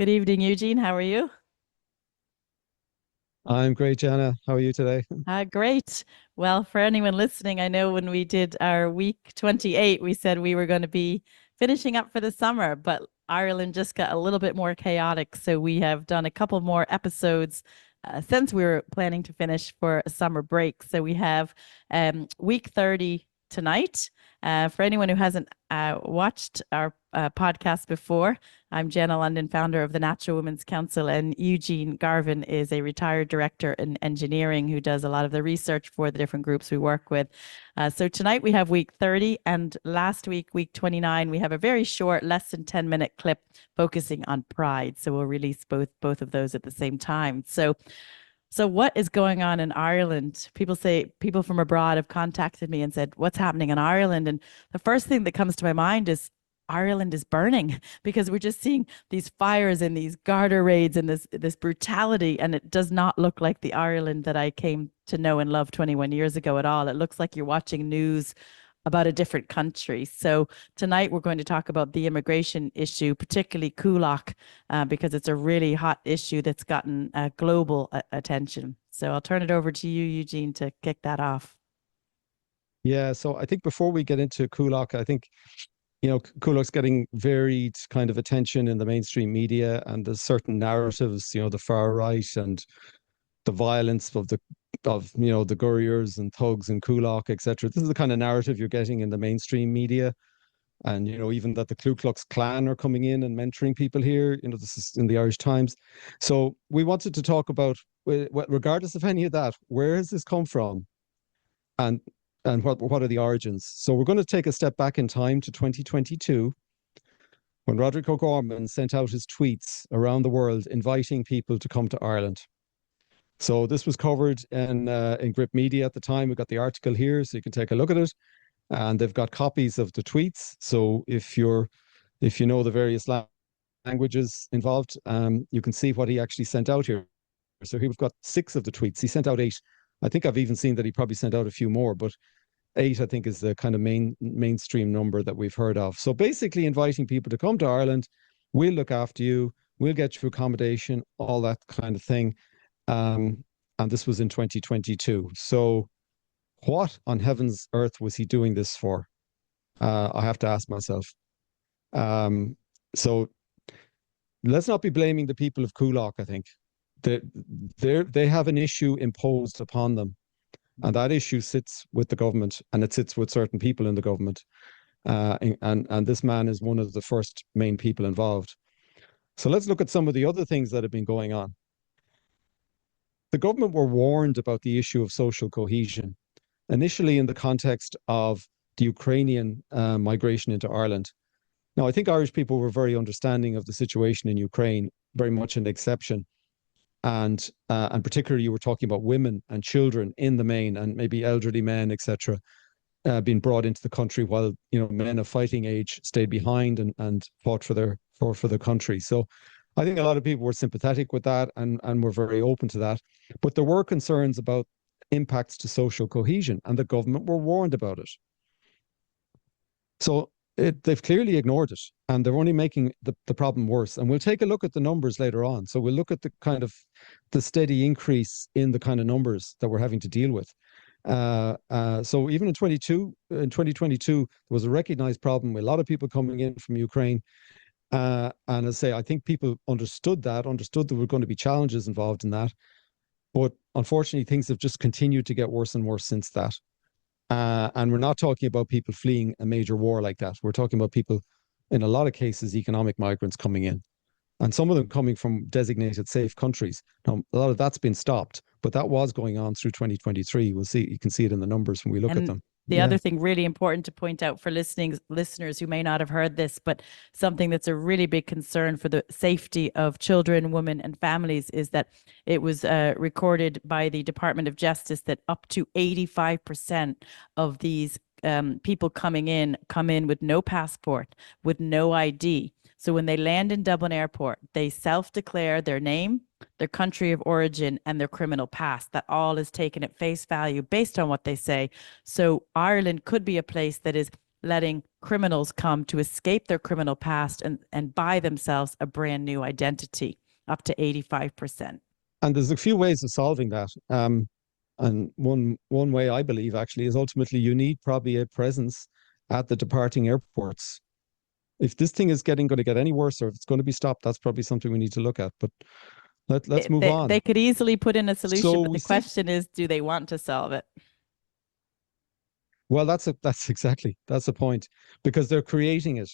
Good evening, Eugene. How are you? I'm great, Jana. How are you today? Great. Well, for anyone listening, I know when we did our week 28, we said we were going to be finishing up for the summer, but Ireland just got a little bit more chaotic. So we have done a couple more episodes since we were planning to finish for a summer break. So we have week 30 tonight. For anyone who hasn't watched our podcast before, I'm Jana London, founder of the Natural Women's Council, and Eugene Garvin is a retired director in engineering who does a lot of the research for the different groups we work with. So tonight we have week 30, and last week, week 29, we have a very short, less than 10-minute clip focusing on pride. So we'll release both of those at the same time. So what is going on in Ireland? People from abroad have contacted me and said, what's happening in Ireland? And the first thing that comes to my mind is Ireland is burning, because we're just seeing these fires and these Garda raids and this brutality, and it does not look like the Ireland that I came to know and love 21 years ago at all. It looks like you're watching news about a different country. So tonight we're going to talk about the immigration issue, particularly Coolock, because it's a really hot issue that's gotten global attention. So I'll turn it over to you, Eugene, to kick that off. Yeah, so I think before we get into Coolock, I think, Coolock's getting varied kind of attention in the mainstream media, and there's certain narratives, the far right and the violence of the Gurriers and thugs and Coolock, etc. This is the kind of narrative you're getting in the mainstream media. And, even that the Ku Klux Klan are coming in and mentoring people here, this is in the Irish Times. So we wanted to talk about, regardless of any of that, where has this come from? And what are the origins? So we're going to take a step back in time to 2022, when Roderic O'Gorman sent out his tweets around the world inviting people to come to Ireland. So this was covered in Grip Media at the time. We've got the article here, so you can take a look at it. And they've got copies of the tweets. So if you know the various languages involved, you can see what he actually sent out here. So we've got 6 of the tweets. He sent out 8. I think I've even seen that he probably sent out a few more, but 8, I think, is the kind of mainstream number that we've heard of. So basically inviting people to come to Ireland. We'll look after you. We'll get you accommodation, all that kind of thing. And this was in 2022. So what on heaven's earth was he doing this for? I have to ask myself. So let's not be blaming the people of Coolock. I think they have an issue imposed upon them, and that issue sits with the government, and it sits with certain people in the government. And this man is one of the first main people involved. So let's look at some of the other things that have been going on. The government were warned about the issue of social cohesion, initially in the context of the Ukrainian migration into Ireland. Now, I think Irish people were very understanding of the situation in Ukraine, very much an exception. And particularly, you were talking about women and children in the main, and maybe elderly men, etc., being brought into the country, while men of fighting age stayed behind and fought for their country. So I think a lot of people were sympathetic with that and were very open to that. But there were concerns about impacts to social cohesion, and the government were warned about it. So they've clearly ignored it, and they're only making the problem worse. And we'll take a look at the numbers later on. So we'll look at the kind of the steady increase in the kind of numbers that we're having to deal with. So even in 2022, there was a recognized problem with a lot of people coming in from Ukraine. And as I say, I think people understood there were going to be challenges involved in that. But unfortunately, things have just continued to get worse and worse since that. And we're not talking about people fleeing a major war like that. We're talking about people, in a lot of cases, economic migrants coming in, and some of them coming from designated safe countries. Now, a lot of that's been stopped, but that was going on through 2023. We'll see. You can see it in the numbers when we look at them. The other thing really important to point out for listeners who may not have heard this, but something that's a really big concern for the safety of children, women, and families is that it was recorded by the Department of Justice that up to 85% of these people come in with no passport, with no ID. So when they land in Dublin Airport, they self-declare their name, their country of origin, and their criminal past. That all is taken at face value based on what they say. So Ireland could be a place that is letting criminals come to escape their criminal past and buy themselves a brand new identity, up to 85%. And there's a few ways of solving that. And one way I believe actually is ultimately you need probably a presence at the departing airports. If this thing is going to get any worse, or if it's going to be stopped, that's probably something we need to look at. But let's move on. They could easily put in a solution, So but the question is, do they want to solve it? Well, that's the point, because they're creating it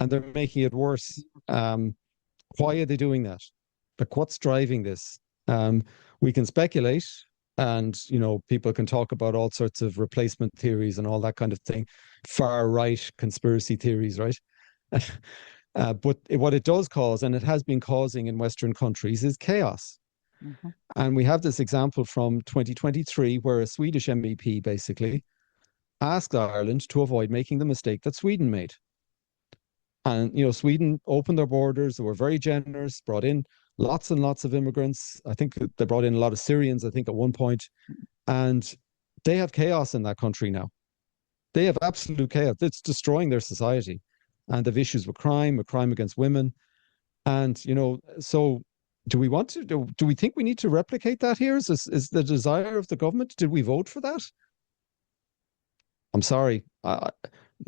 and they're making it worse. Why are they doing that? Like, what's driving this? We can speculate, and people can talk about all sorts of replacement theories and all that kind of thing, far right conspiracy theories, right? But what it does cause, and it has been causing in Western countries, is chaos. Mm-hmm. And we have this example from 2023 where a Swedish MEP basically asked Ireland to avoid making the mistake that Sweden made. And, Sweden opened their borders. They were very generous, brought in lots and lots of immigrants. I think they brought in a lot of Syrians, I think, at one point. And they have chaos in that country now. They have absolute chaos. It's destroying their society. And they have issues with crime against women. And, so do we want to, do we think we need to replicate that here? Is the desire of the government? Did we vote for that? I'm sorry.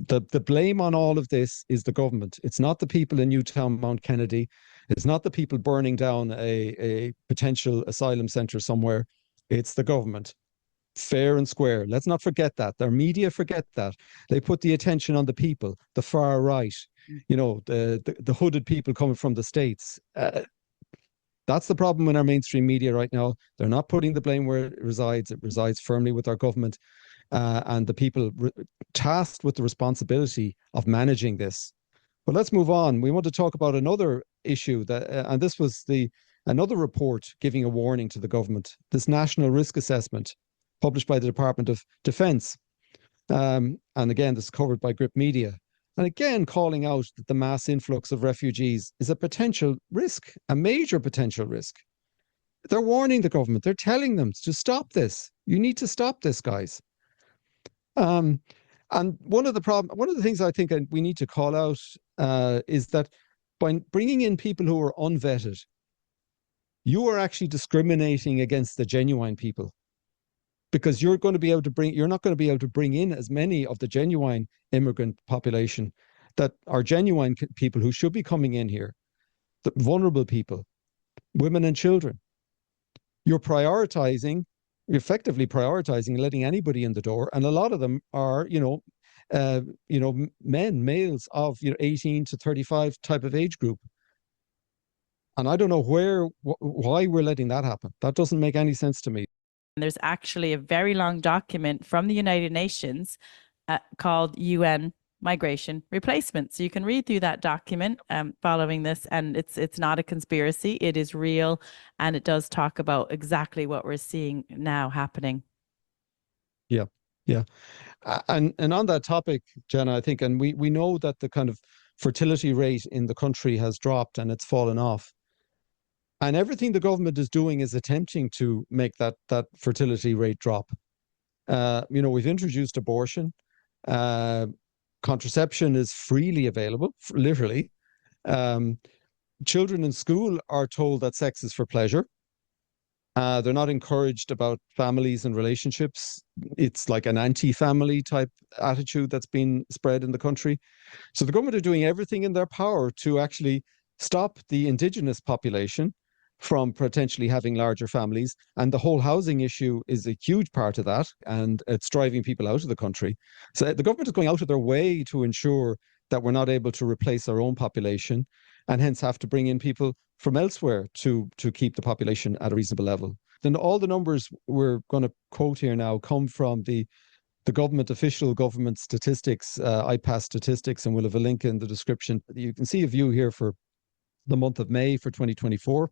The blame on all of this is the government. It's not the people in Newtown, Mount Kennedy. It's not the people burning down a potential asylum center somewhere. It's the government. Fair and square. Let's not forget that. Their media forget that. They put the attention on the people, the far right, the hooded people coming from the States. That's the problem in our mainstream media right now. They're not putting the blame where it resides. It resides firmly with our government. And the people tasked with the responsibility of managing this. But let's move on. We want to talk about another issue that, and this was another report giving a warning to the government. This national risk assessment published by the Department of Defence, and again, this is covered by Grip Media, and again calling out that the mass influx of refugees is a potential risk, a major potential risk. They're warning the government. They're telling them to stop this. You need to stop this, guys. And one of the things I think we need to call out is that by bringing in people who are unvetted, you are actually discriminating against the genuine people, because you're not going to be able to bring in as many of the genuine immigrant population that are genuine people who should be coming in here, the vulnerable people, women and children. You're effectively prioritizing letting anybody in the door, and a lot of them are males of 18 to 35 type of age group, and I don't know why we're letting that happen. That doesn't make any sense to me. There's actually a very long document from the United Nations called UN Migration Replacement. So you can read through that document following this, and it's not a conspiracy. It is real, and it does talk about exactly what we're seeing now happening. Yeah. And on that topic, Jana, I think, and we know that the kind of fertility rate in the country has dropped and it's fallen off. And everything the government is doing is attempting to make that fertility rate drop. We've introduced abortion. Contraception is freely available, literally. Children in school are told that sex is for pleasure. They're not encouraged about families and relationships. It's like an anti-family type attitude that's been spread in the country. So the government are doing everything in their power to actually stop the indigenous population from potentially having larger families. And the whole housing issue is a huge part of that, and it's driving people out of the country. So the government is going out of their way to ensure that we're not able to replace our own population, and hence have to bring in people from elsewhere to keep the population at a reasonable level. Then all the numbers we're going to quote here now come from the official government statistics, IPAS statistics, and we'll have a link in the description. You can see a view here for the month of May for 2024.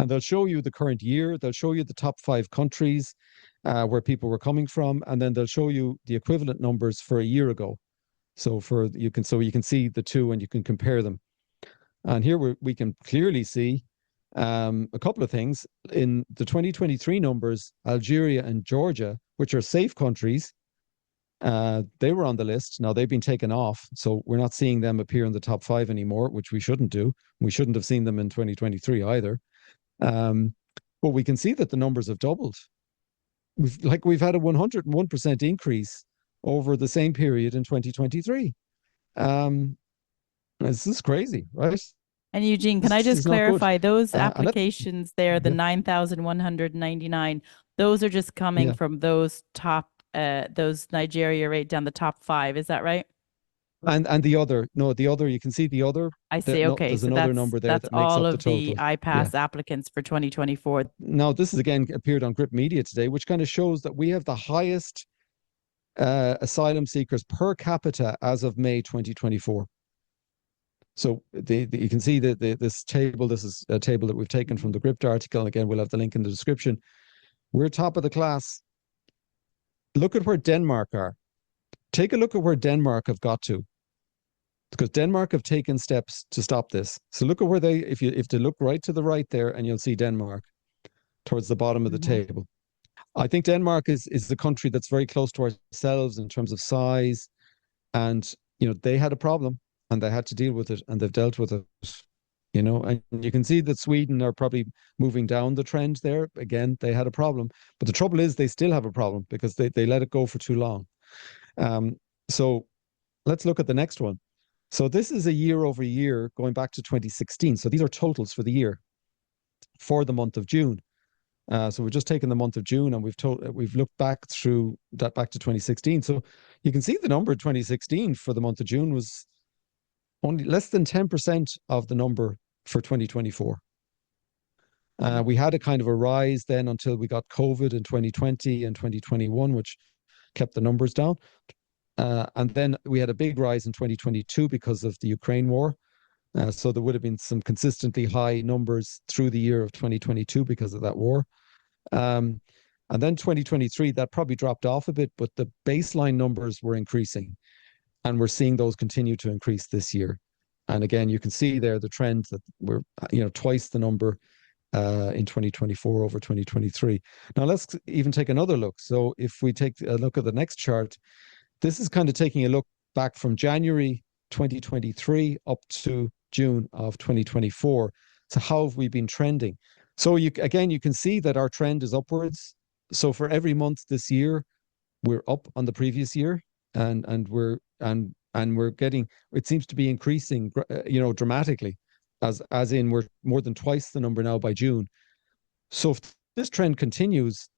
And they'll show you the current year. They'll show you the top 5 countries where people were coming from, and then they'll show you the equivalent numbers for a year ago. So you can see the two and you can compare them. And here we can clearly see a couple of things. In the 2023 numbers, Algeria and Georgia, which are safe countries, They were on the list. Now they've been taken off, so we're not seeing them appear in the top 5 anymore, which we shouldn't do. We shouldn't have seen them in 2023 either. But we can see that the numbers have doubled. We've had a 101% increase over the same period in 2023. This is crazy, right? And Eugene, can I This just is not good. clarify those And applications there, the yeah, 9,199, those are just coming yeah. from those top, those Nigeria rate down the top 5. Is that right? And the other, no, the other, you can see the other, I that see. no, Okay. there's So another that's number there that's that makes all up the of the total. Yeah. IPAS applicants for 2024. Now, this is again appeared on Grip Media today, which kind of shows that we have the highest asylum seekers per capita as of May 2024. So you can see that this table, this is a table that we've taken from the Gript article. And again, we'll have the link in the description. We're top of the class. Look at where Denmark are. Take a look at where Denmark have got to, because Denmark have taken steps to stop this. So look at where they, if they look right to the right there, and you'll see Denmark towards the bottom of the table. I think Denmark is the country that's very close to ourselves in terms of size, and they had a problem and they had to deal with it, and they've dealt with it. And you can see that Sweden are probably moving down the trend there. Again, they had a problem, but the trouble is they still have a problem because they let it go for too long. So let's look at the next one. So this is a year over year going back to 2016. So these are totals for the year for the month of June. So we've just taken the month of June and we've looked back through that back to 2016. So you can see the number 2016 for the month of June was only less than 10% of the number for 2024. We had a kind of a rise then until we got COVID in 2020 and 2021, which kept the numbers down. And then we had a big rise in 2022 because of the Ukraine war. So there would have been some consistently high numbers through the year of 2022 because of that war. And then 2023, that probably dropped off a bit, but the baseline numbers were increasing. And we're seeing those continue to increase this year. And again, you can see there the trend that we're, twice the number in 2024 over 2023. Now let's even take another look. So if we take a look at the next chart, this is kind of taking a look back from January 2023 up to June of 2024. So how have we been trending? So you can see that our trend is upwards. So for every month this year, we're up on the previous year, and we're getting, it seems to be increasing, dramatically, as in we're more than twice the number now by June. So if this trend continues,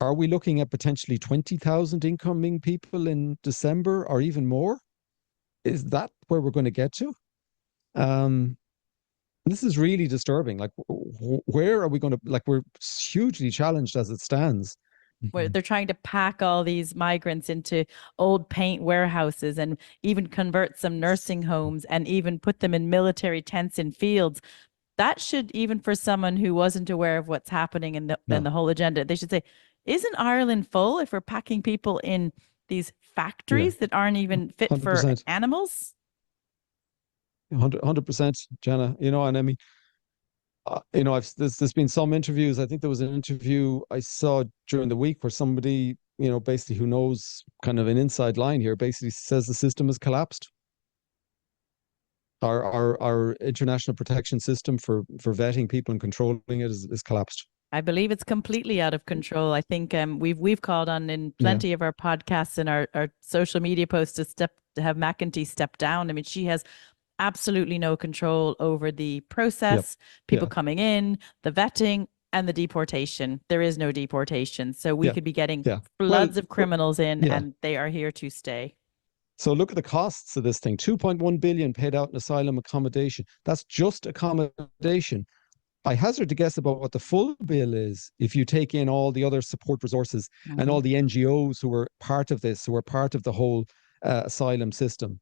are we looking at potentially 20,000 incoming people in December or even more? Is that where we're going to get to? This is really disturbing. Like, where are we going to, like, we're hugely challenged as it stands. Where they're trying to pack all these migrants into old paint warehouses and even convert some nursing homes and even put them in military tents in fields. That should, even for someone who wasn't aware of what's happening in the whole agenda, they should say, isn't Ireland full if we're packing people in these factories that aren't even fit 100%. for animals? 100%, Jana. And I mean, there's been some interviews. I think there was an interview I saw during the week where somebody, basically who knows kind of an inside line here, basically says the system has collapsed. Our international protection system for vetting people and controlling it is collapsed. I believe it's completely out of control. I think we've called on in plenty of our podcasts and our social media posts to have McEntee step down. I mean, she has absolutely no control over the process, people coming in, the vetting, and the deportation. There is no deportation. So we could be getting floods of criminals in, and they are here to stay. So look at the costs of this thing. 2.1 billion paid out in asylum accommodation. That's just accommodation. I hazard to guess about what the full bill is if you take in all the other support resources and all the NGOs who were part of this, who were part of the whole asylum system.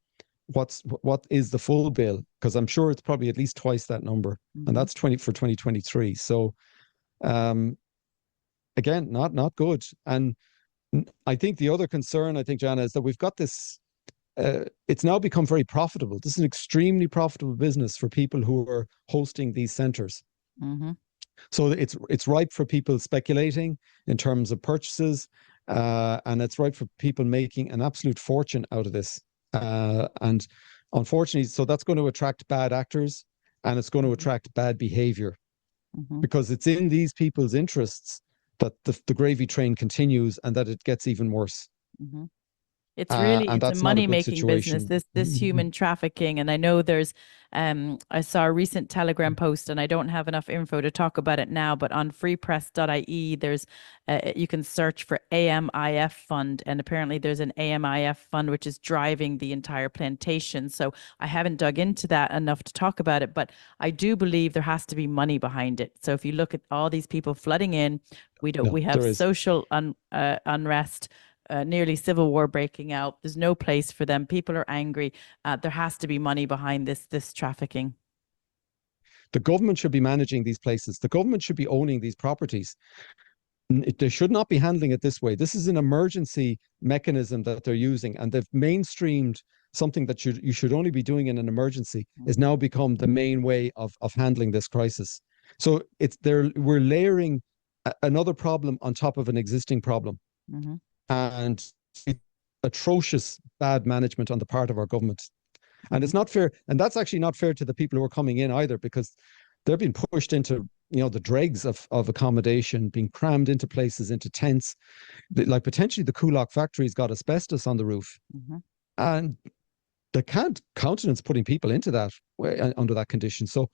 What is the full bill? Because I'm sure it's probably at least twice that number, and that's 2023. So, again, not good. And I think the other concern, I think, Jana, is that we've got this. It's now become very profitable. This is an extremely profitable business for people who are hosting these centers. So it's ripe for people speculating in terms of purchases. And it's right for people making an absolute fortune out of this. And unfortunately, so that's going to attract bad actors, and it's going to attract bad behavior, because it's in these people's interests that the gravy train continues and that it gets even worse. It's really, And it's a that's not a good money-making business, situation. this human trafficking. And I know there's, I saw a recent Telegram post, and I don't have enough info to talk about it now, but on freepress.ie, there's, you can search for AMIF fund, and apparently there's an AMIF fund which is driving the entire plantation. So I haven't dug into that enough to talk about it, but I do believe there has to be money behind it. So if you look at all these people flooding in, we have social unrest, nearly civil war breaking out. There's no place for them. People are angry. There has to be money behind this trafficking. The government should be managing these places. The government should be owning these properties. They should not be handling it this way. This is an emergency mechanism that they're using, and they've mainstreamed something that you should only be doing in an emergency is now become the main way of handling this crisis. So we're layering another problem on top of an existing problem. And atrocious bad management on the part of our government. And it's not fair. And that's actually not fair to the people who are coming in either, because they're being pushed into, the dregs of accommodation, being crammed into places, into tents. Like potentially the Coolock factory's got asbestos on the roof. And they can't countenance putting people into that under that condition. So,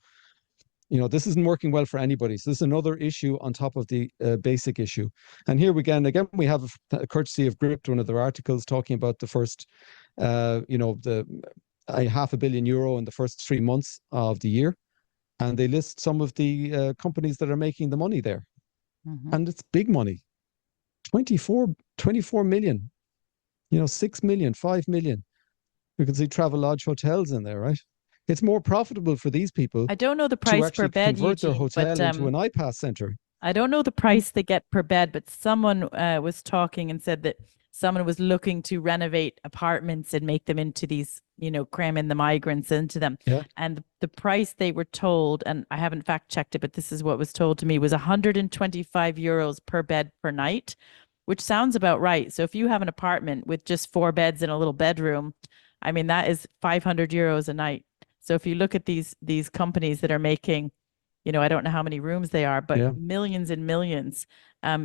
this isn't working well for anybody. So this is another issue on top of the basic issue. And here again, we have a courtesy of Gript, one of their articles talking about the first, the €500 million in the first 3 months of the year. And they list some of the companies that are making the money there. And it's big money. 24 million, 6 million, 5 million. You can see Travelodge hotels in there, right? It's more profitable for these people. I don't know the price per bed, convert Eugene, their hotel but, into an IPAS center. I don't know the price they get per bed, but someone was talking and said that someone was looking to renovate apartments and make them into these, cramming the migrants into them. Yeah. And the price they were told, and I haven't fact checked it, but this is what was told to me, was €125 per bed per night, which sounds about right. So if you have an apartment with just 4 beds and a little bedroom, I mean, that is €500 a night. So if you look at these companies that are making, I don't know how many rooms they are, but millions and millions,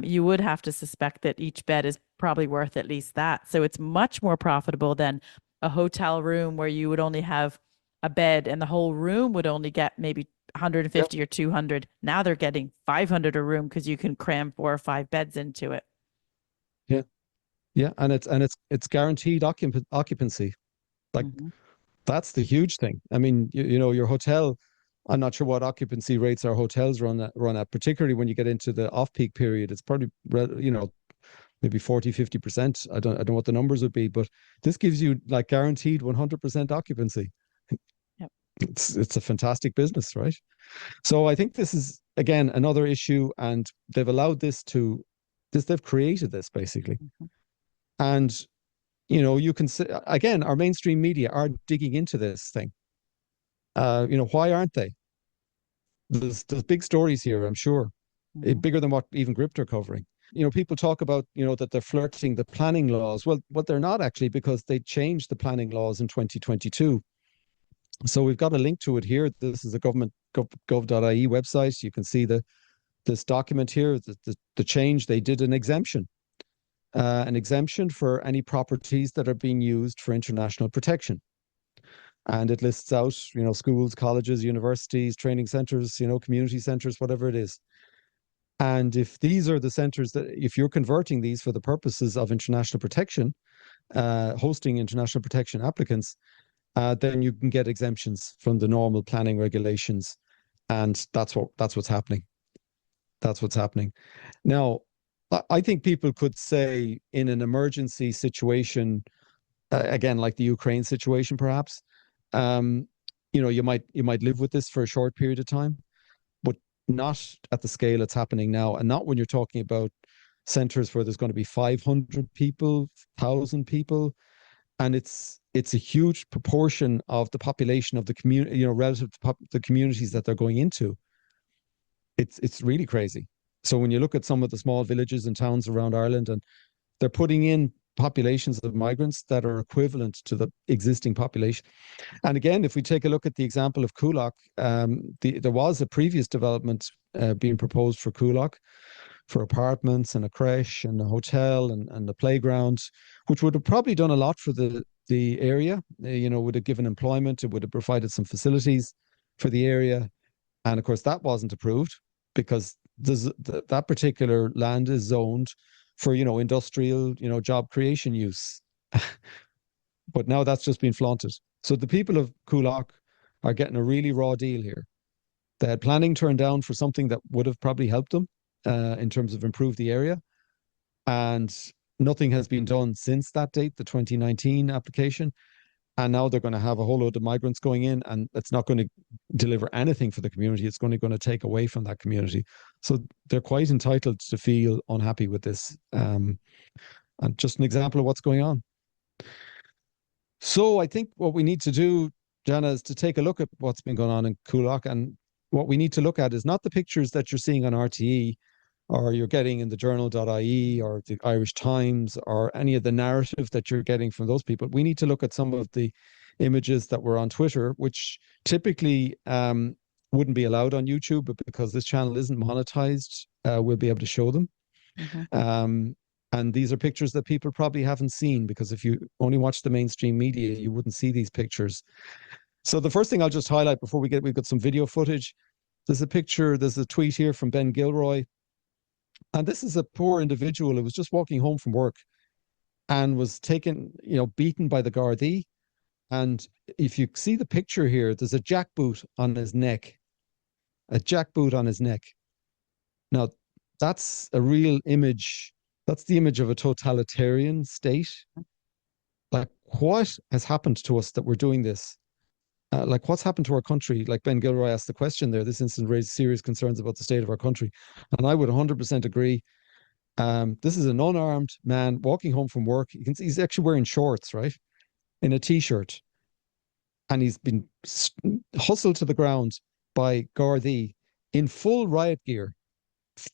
you would have to suspect that each bed is probably worth at least that. So it's much more profitable than a hotel room where you would only have a bed and the whole room would only get maybe 150 or 200. Now they're getting 500 a room because you can cram 4 or 5 beds into it. Yeah, and it's guaranteed occupancy. Like that's the huge thing. I mean, your hotel, I'm not sure what occupancy rates our hotels run at, particularly when you get into the off-peak period. It's probably, maybe 40-50%. I don't know what the numbers would be, but this gives you like guaranteed 100% occupancy. It's a fantastic business, right? So I think this is again another issue, and they've allowed they've created this basically. And you can say, again, our mainstream media are digging into this thing. Why aren't they? There's big stories here, I'm sure, bigger than what even Gript are covering. People talk about, that they're flirting the planning laws. Well, they're not actually, because they changed the planning laws in 2022. So we've got a link to it here. This is a government gov.ie website. You can see this document here, the change. They did an exemption for any properties that are being used for international protection. And it lists out, schools, colleges, universities, training centers, community centers, whatever it is. And if these are the centers if you're converting these for the purposes of international protection, hosting international protection applicants, then you can get exemptions from the normal planning regulations. And that's what's happening. That's what's happening. Now, I think people could say in an emergency situation, again, like the Ukraine situation, perhaps, you might live with this for a short period of time, but not at the scale it's happening now, and not when you're talking about centers where there's going to be 500 people, 1,000 people, and it's a huge proportion of the population of the community, relative to the communities that they're going into. It's really crazy. So when you look at some of the small villages and towns around Ireland, and they're putting in populations of migrants that are equivalent to the existing population. And again, if we take a look at the example of Coolock, there was a previous development being proposed for Coolock, for apartments and a creche and a hotel and a playground, which would have probably done a lot for the area. Would have given employment, it would have provided some facilities for the area. And of course, that wasn't approved because that particular land is zoned for, industrial, job creation use. But now that's just been flaunted. So the people of Coolock are getting a really raw deal here. They had planning turned down for something that would have probably helped them in terms of improve the area. And nothing has been done since that date, the 2019 application. And now they're going to have a whole load of migrants going in, and it's not going to deliver anything for the community. It's going to take away from that community. So they're quite entitled to feel unhappy with this. And just an example of what's going on. So I think what we need to do, Jana, is to take a look at what's been going on in Coolock. And what we need to look at is not the pictures that you're seeing on RTE or you're getting in the journal.ie or the Irish Times or any of the narrative that you're getting from those people. We need to look at some of the images that were on Twitter, which typically wouldn't be allowed on YouTube, but because this channel isn't monetized, we'll be able to show them. And these are pictures that people probably haven't seen, because if you only watch the mainstream media, you wouldn't see these pictures. So the first thing I'll just highlight before we've got some video footage. There's a tweet here from Ben Gilroy. And this is a poor individual who was just walking home from work and was taken, beaten by the Gardaí. And if you see the picture here, there's a jackboot on his neck. A jackboot on his neck. Now, that's a real image. That's the image of a totalitarian state. Like, what has happened to us that we're doing this? Like, what's happened to our country? Like Ben Gilroy asked the question there, this incident raised serious concerns about the state of our country. And I would 100% agree. This is an unarmed man walking home from work. You can see he's actually wearing shorts, right? In a t-shirt. And he's been hustled to the ground by Gardaí in full riot gear.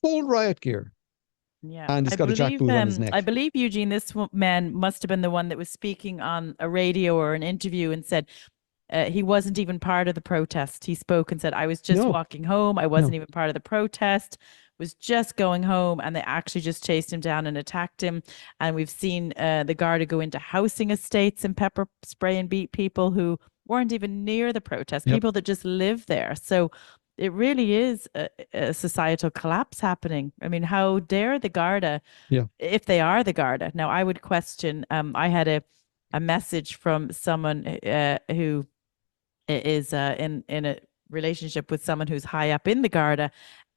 Full riot gear. Yeah, and he's got a jackboot on his neck. I believe, Eugene, this man must have been the one that was speaking on a radio or an interview and said he wasn't even part of the protest. He spoke and said, I was just walking home. I wasn't even part of the protest, was just going home. And they actually just chased him down and attacked him. And we've seen the Garda go into housing estates and pepper spray and beat people who weren't even near the protest, people that just live there. So it really is a societal collapse happening. I mean, how dare the Garda, if they are the Garda? Now, I would question, I had a message from someone who is in a relationship with someone who's high up in the Garda,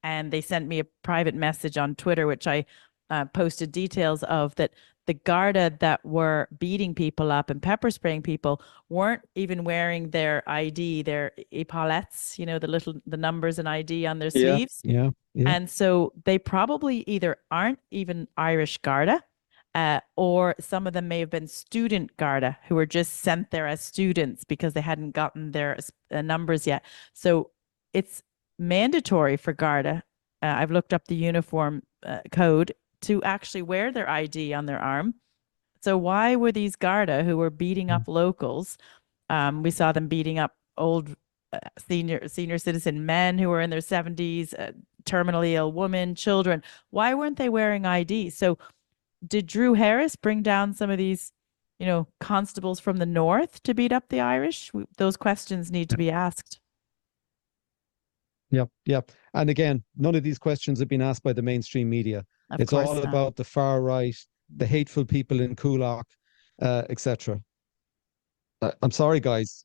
and they sent me a private message on Twitter, which I posted details of, that the Garda that were beating people up and pepper spraying people weren't even wearing their ID, their epaulettes, the numbers and ID on their sleeves. Yeah. And so they probably either aren't even Irish Garda, or some of them may have been student Garda who were just sent there as students because they hadn't gotten their numbers yet. So it's mandatory for Garda. I've looked up the uniform code to actually wear their ID on their arm. So why were these Garda who were beating up locals? We saw them beating up old senior citizen men who were in their 70s, terminally ill women, children. Why weren't they wearing ID? So did Drew Harris bring down some of these, constables from the north to beat up the Irish? Those questions need to be asked. Yep. And again, none of these questions have been asked by the mainstream media. It's all about the far right, the hateful people in Coolock, etc. I'm sorry, guys.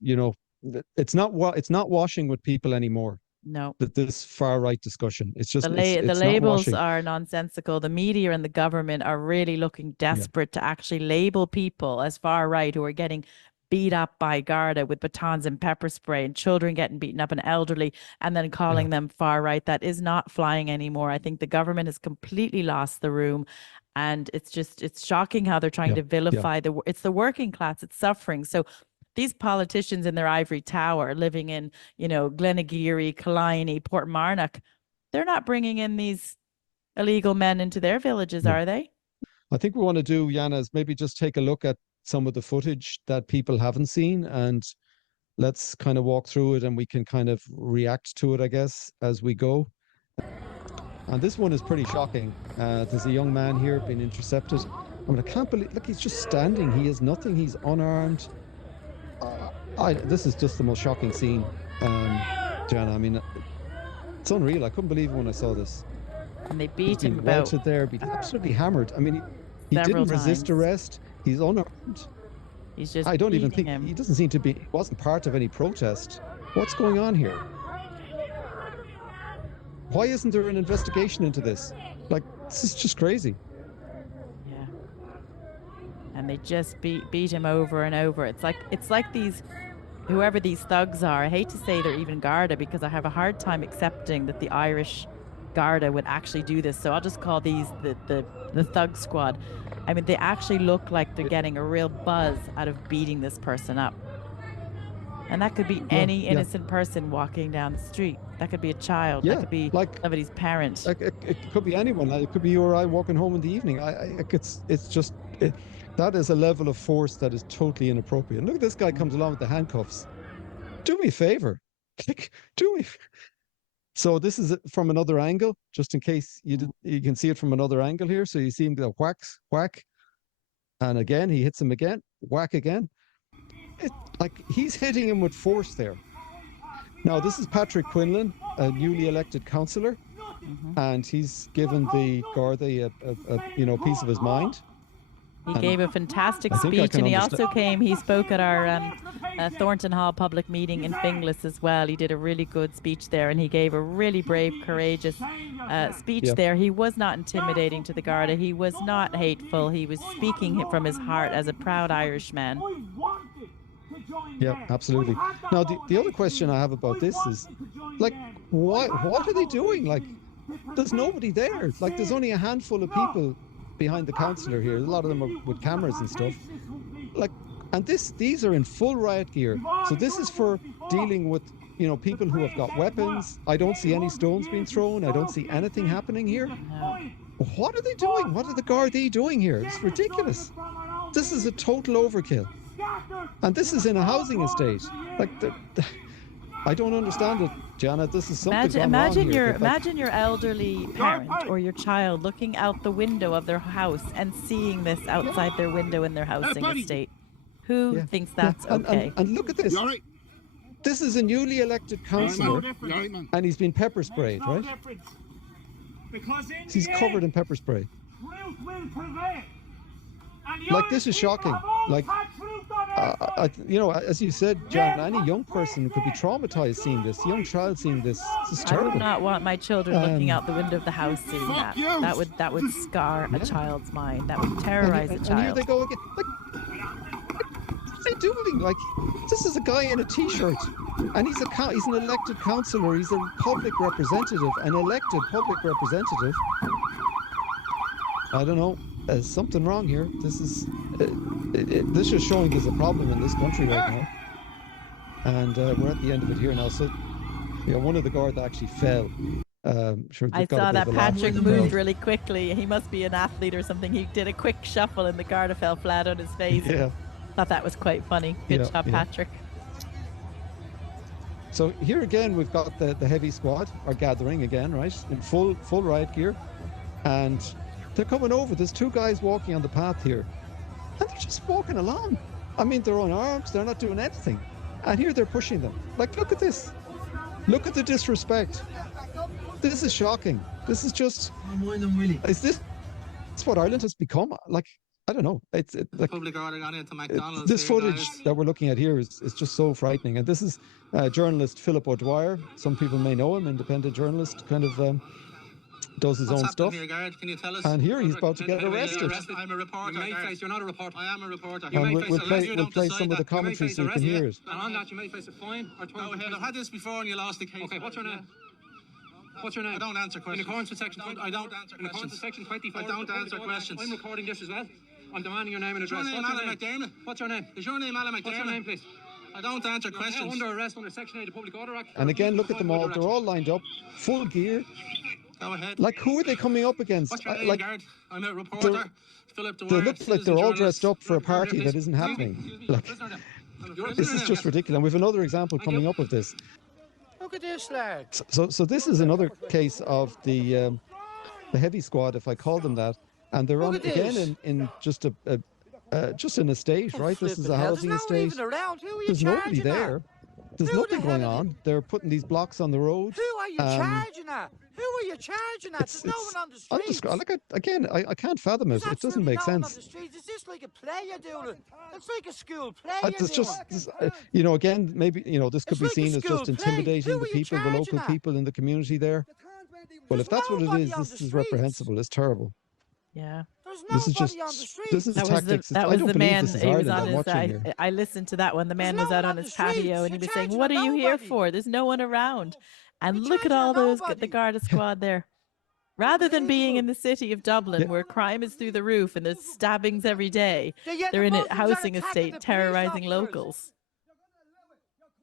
It's not washing with people anymore. No, this far right discussion. It's just the labels are nonsensical. The media and the government are really looking desperate to actually label people as far right who are getting beat up by Garda with batons and pepper spray, and children getting beaten up and elderly, and then calling them far right. That is not flying anymore. I think the government has completely lost the room, and it's shocking how they're trying to vilify it's the working class. It's suffering. So these politicians in their ivory tower living in, Glenageary, Killiney, Portmarnock, they're not bringing in these illegal men into their villages, are they? I think we want to do, Jana, is maybe just take a look at some of the footage that people haven't seen, and let's kind of walk through it, and we can kind of react to it, I guess, as we go. And this one is pretty shocking. There's a young man here being intercepted. I mean, I can't believe, look, he's just standing. He has nothing. He's unarmed. This is just the most shocking scene, Jana. I mean, it's unreal. I couldn't believe it when I saw this. And they He's beat him been about welted there, been absolutely hammered. I mean, he several didn't resist times. arrest. He's unarmed. He's just I don't even beating think him. he doesn't seem to be. He wasn't part of any protest. What's going on here? Why isn't there an investigation into this? Like, this is just crazy. Yeah. And they just beat him over and over. It's like these, whoever these thugs are. I hate to say they're even Garda, because I have a hard time accepting that the Irish Garda would actually do this. So I'll just call these the thug squad. I mean, they actually look like they're getting a real buzz out of beating this person up. And that could be any innocent person walking down the street. That could be a child. That could be like somebody's parent. Like it could be anyone. Like, it could be you or I walking home in the evening. It's just that is a level of force that is totally inappropriate. And look at this guy comes along with the handcuffs. Do me a favor. Like, do me. So this is it from another angle, just in case you can see it from another angle here. So you see him go whack, and again he hits him again, whack again. Like, he's hitting him with force there. Now, this is Patrick Quinlan, a newly elected councillor, and he's given the Garda a piece of his mind. He gave a fantastic speech, and he spoke at our Thornton Hall public meeting in Finglas as well. He did a really good speech there, and he gave a really brave, courageous speech there. He was not intimidating to the Garda. He was not hateful. He was speaking from his heart as a proud Irishman. Yeah, absolutely. Now, the other question I have about this is, like, what are they doing? Like, there's nobody there. Like, there's only a handful of people behind the councillor here. A lot of them are with cameras and stuff. Like, and these are in full riot gear. So this is for dealing with, people who have got weapons. I don't see any stones being thrown. I don't see anything happening here. What are they doing? What are the Gardaí doing here? It's ridiculous. This is a total overkill. And this is in a housing estate. Like, I don't understand it, Jana. This is something imagine your elderly parent or your child looking out the window of their house and seeing this outside their window in their housing estate. Who thinks that's okay? And look at this. This is a newly elected councillor, and he's been pepper sprayed, right? He's covered in pepper spray. Like, this is shocking. Like, as you said, John, any young person could be traumatized seeing this. A young child seeing this. This is terrible. I would not want my children looking out the window of the house seeing that. That would scar a child's mind. That would terrorize a child. And here they go again. Like, what are they doing? Like, this is a guy in a t-shirt, and he's an elected councillor. He's a public representative, an elected public representative. I don't know. There's something wrong here. This is showing there's a problem in this country right now, and we're at the end of it here now. So, one of the guards actually fell. I saw that Patrick moved really quickly. He must be an athlete or something. He did a quick shuffle, and the Garda fell flat on his face. Yeah, thought that was quite funny. Good job, Patrick. So here again, we've got the heavy squad are gathering again, right, in full riot gear, and they're coming over. There's two guys walking on the path here, and they're just walking along. I mean, they're unarmed. They're not doing anything. And here they're pushing them. Like, look at this. Look at the disrespect. This is shocking. This is just... Is this what Ireland has become? Like, I don't know. It's like, public order got into McDonald's. This footage that we're looking at here is just so frightening. And this is journalist Philip O'Dwyer. Some people may know him, independent journalist, kind of... does his own stuff. Here, can you tell us? And here he's about to get arrested. I'm a reporter. You're not a reporter. I am a reporter. And we'll play some of the commentary so you can hear it. And on that, you may face a fine or go ahead. I've had this before and you lost the case. Okay, what's your name? What's your name? I don't answer questions. In accordance with section 20. I don't answer questions. In accordance with section 24. I don't answer questions. I'm recording this as well. I'm demanding your name and address. What's your name, Alan McDermott? What's your name? Is your name Alan McDermott? What's your name, please? I don't answer questions. Under arrest under section 8 of the Public Order Act. And again, look at them all. They're all lined up, full gear. Go ahead. Like, who are they coming up against? What's your name, Like, guard? I'm a reporter. Philip they Dwyer, look like they're all dressed up for a party that isn't happening. Like, this is just ridiculous. And we have another example coming up of this. Look at this, lad. So this is another case of the heavy squad, if I call them that, and they're on again in just just an estate, right? This is a housing estate. There's nobody there. There's nothing going on. They're putting these blocks on the road. Who are you charging at? Who are you charging at? There's no one on the streets. I can't fathom it. It doesn't make sense. Is this like a play you're doing? It's like a school play you're doing. You know, again, maybe, you know, this could be seen as just intimidating the people, the local people in the community there. Well, if that's what it is, this is reprehensible. It's terrible. Yeah. This is tactics. That was the man. He was on his. I I listened to that one. The man was out on his patio and he was saying, "What are you here for? There's no one around." And look at all those the Garda squad there. Rather than being in the city of Dublin, where crime is through the roof and there's stabbings every day, they're in a housing estate terrorizing locals.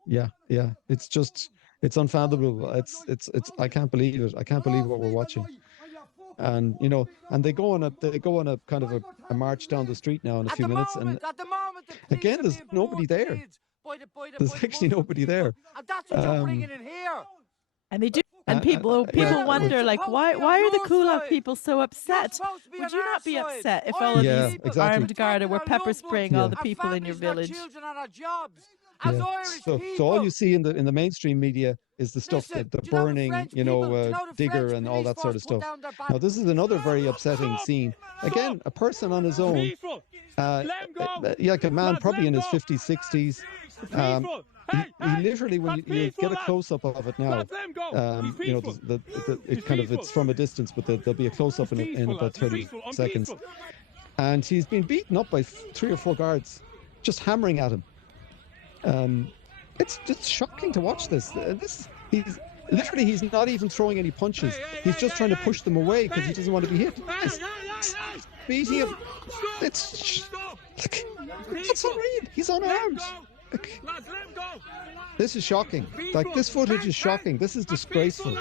Yeah. It's unfathomable. It's I can't believe it. I can't believe what we're watching. And you know, and they go on a kind of a march down the street now in a few minutes, and again, there's nobody there. There's actually nobody there. And that's what you're bringing in here. And they do, and people wonder, like, why are the Coolock people so upset? Would you not be upset if all of these armed Garda were pepper spraying all the people in your village? So all you see in the mainstream media is the stuff that the burning, digger and all that sort of stuff. Now, this is another very upsetting scene. Again, a person on his own, like a man probably in his 50s, 60s. He literally, when you get a close-up of it now, it's from a distance, but there'll be a close-up in about 30 seconds. And he's been beaten up by 3 or 4 guards, just hammering at him. It's just shocking to watch this. He's not even throwing any punches. He's just trying to push them away because he doesn't want to be hit. He's beating him. It's unreal. He's unarmed. This is shocking. Like, this footage is shocking. This is disgraceful.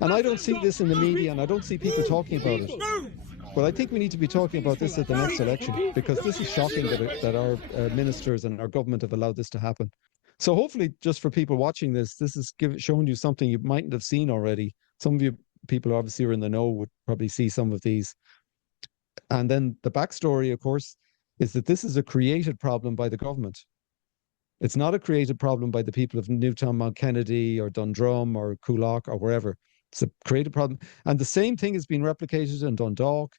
And I don't see this in the media, and I don't see people talking about it. But I think we need to be talking about this at the next election, because this is shocking that our ministers and our government have allowed this to happen. So hopefully, just for people watching this is showing you something you mightn't have seen already. Some of you people obviously are in the know would probably see some of these. And then the backstory, of course, is that this is a created problem by the government. It's not a created problem by the people of Newtown, Mount Kennedy, or Dundrum, or Coolock, or wherever. It's a created problem. And the same thing has been replicated in Dundalk,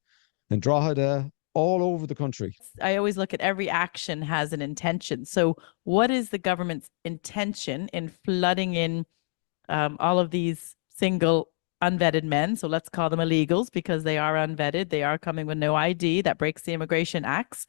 in Drogheda, all over the country. I always look at every action has an intention. So what is the government's intention in flooding in all of these single unvetted men? So let's call them illegals because they are unvetted. They are coming with no ID. That breaks the Immigration Acts.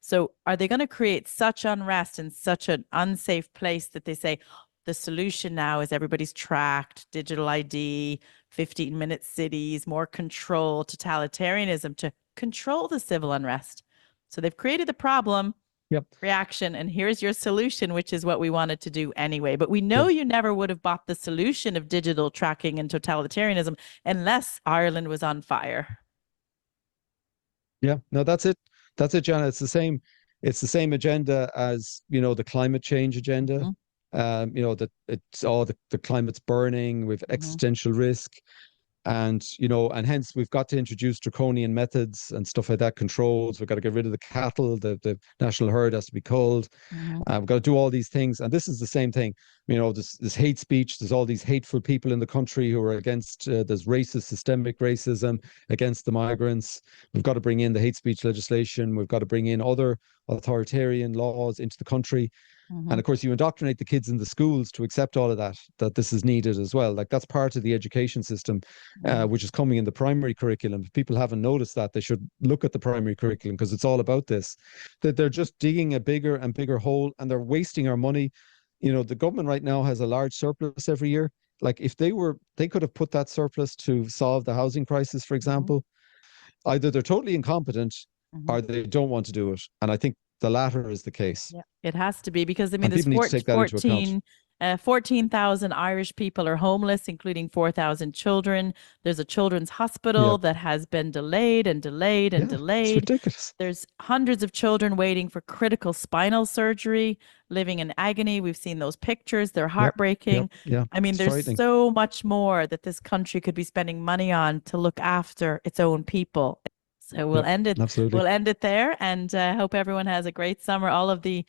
So are they going to create such unrest in such an unsafe place that they say the solution now is everybody's tracked, digital ID, 15-minute cities, more control, totalitarianism to control the civil unrest? So they've created the problem, reaction, and here's your solution, which is what we wanted to do anyway. But we know you never would have bought the solution of digital tracking and totalitarianism unless Ireland was on fire. Yeah, no, that's it. That's it, Jana. It's the same agenda as, the climate change agenda. That it's all the climate's burning, we've existential risk, and hence we've got to introduce draconian methods and stuff like that, controls. We've got to get rid of the cattle, the national herd has to be culled. We've got to do all these things, and this is the same thing. This hate speech, there's all these hateful people in the country who are against, there's racist, systemic racism against the migrants. We've got to bring in the hate speech legislation. We've got to bring in other authoritarian laws into the country. And of course, you indoctrinate the kids in the schools to accept all of that this is needed as well. Like, that's part of the education system, which is coming in the primary curriculum. If people haven't noticed that, they should look at the primary curriculum, because it's all about this, that they're just digging a bigger and bigger hole, and they're wasting our money. The government right now has a large surplus every year. Like, if they could have put that surplus to solve the housing crisis, for example. Either they're totally incompetent or they don't want to do it. And I think the latter is the case. Yeah, it has to be, because there's 14,000 Irish people are homeless, including 4,000 children. There's a children's hospital Yep. that has been delayed and delayed and Yeah, it's delayed. ridiculous. There's hundreds of children waiting for critical spinal surgery, living in agony. We've seen those pictures. They're heartbreaking. Yeah, I mean, it's there's frightening. so much more that this country could be spending money on to look after its own people. So we'll Yep, end it. absolutely. We'll end it there, and hope everyone has a great summer. All of the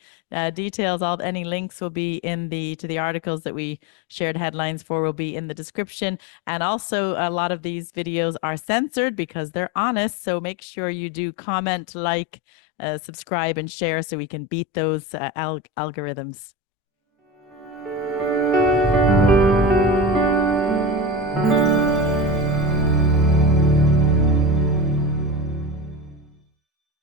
details, any links will be in to the articles that we shared headlines for will be in the description. And also, a lot of these videos are censored because they're honest. So make sure you do comment, like, subscribe, and share so we can beat those algorithms.